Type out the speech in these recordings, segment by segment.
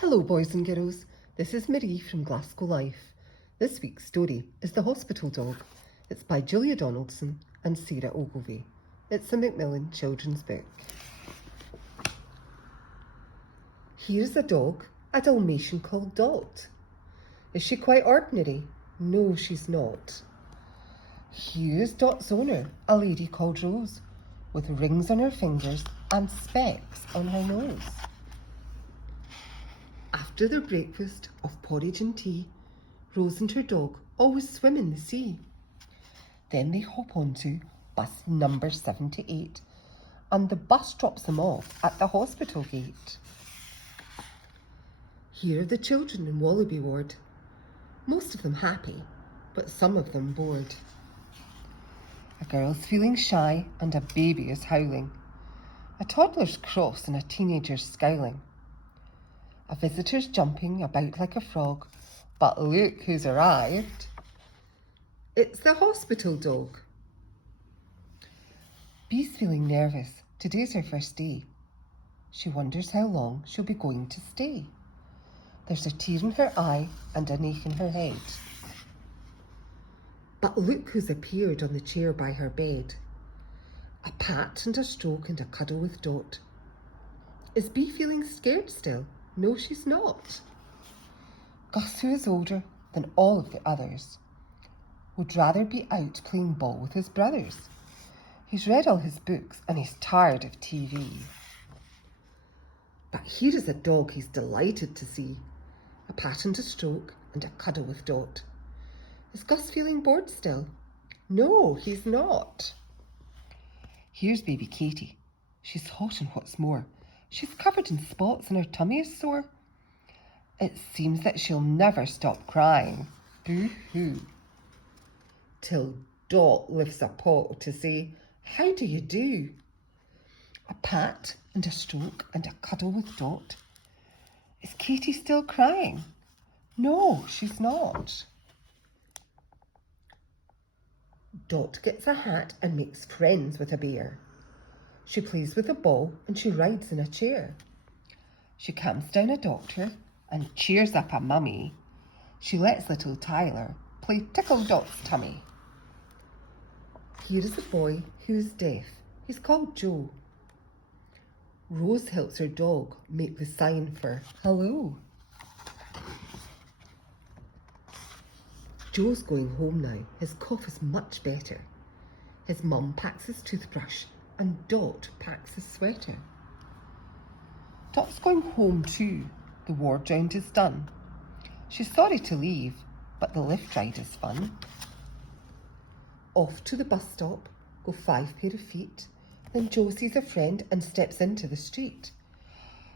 Hello boys and girls, this is Marie from Glasgow Life. This week's story is The Hospital Dog. It's by Julia Donaldson and Sara Ogilvie. It's a Macmillan children's book. Here's a dog, a Dalmatian called Dot. Is she quite ordinary? No, she's not. Here's Dot's owner, a lady called Rose, with rings on her fingers and specks on her nose. After their breakfast of porridge and tea, Rose and her dog always swim in the sea. Then they hop onto bus number 78 and the bus drops them off at the hospital gate. Here are the children in Wallaby ward, most of them happy, but some of them bored. A girl's feeling shy and a baby is howling. A toddler's cross and a teenager's scowling. A visitor's jumping about like a frog, but look who's arrived. It's the hospital dog. Bee's feeling nervous. Today's her first day. She wonders how long she'll be going to stay. There's a tear in her eye and an ache in her head. But look who's appeared on the chair by her bed. A pat and a stroke and a cuddle with Dot. Is Bee feeling scared still? No, she's not. Gus, who is older than all of the others, would rather be out playing ball with his brothers. He's read all his books and he's tired of TV. But here is a dog he's delighted to see. A pat and a stroke and a cuddle with Dot. Is Gus feeling bored still? No, he's not. Here's baby Katie. She's hot and what's more, she's covered in spots and her tummy is sore. It seems that she'll never stop crying. Boo-hoo. Till Dot lifts a paw to say, "How do you do?" A pat and a stroke and a cuddle with Dot. Is Katie still crying? No, she's not. Dot gets a hat and makes friends with a bear. She plays with a ball and she rides in a chair. She calms down a doctor and cheers up a mummy. She lets little Tyler play Tickle Dot's tummy. Here is a boy who is deaf. He's called Joe. Rose helps her dog make the sign for hello. Joe's going home now. His cough is much better. His mum packs his toothbrush and Dot packs his sweater. Dot's going home too. The ward round is done. She's sorry to leave, but the lift ride is fun. Off to the bus stop go 5 pair of feet. Then Joe sees a friend and steps into the street.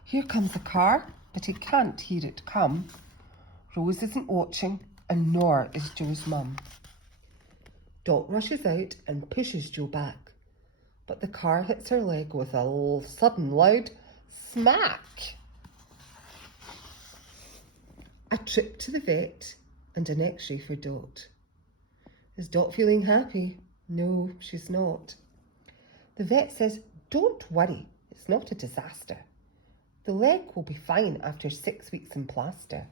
Here comes a car, but he can't hear it come. Rose isn't watching, and nor is Joe's mum. Dot rushes out and pushes Joe back. But the car hits her leg with a sudden loud smack. A trip to the vet and an x-ray for Dot. Is Dot feeling happy? No, she's not. The vet says, "Don't worry, it's not a disaster. The leg will be fine after 6 weeks in plaster."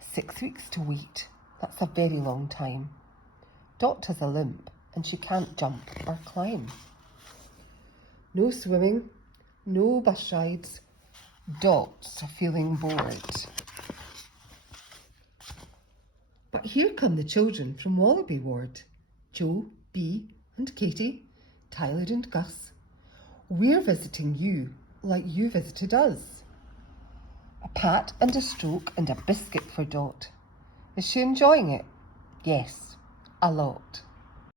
6 weeks to wait, that's a very long time. Dot has a limp and she can't jump or climb. No swimming, no bus rides. Dot's feeling bored. But here come the children from Wallaby ward. Joe, Bee and Katie, Tyler and Gus. We're visiting you like you visited us. A pat and a stroke and a biscuit for Dot. Is she enjoying it? Yes, a lot.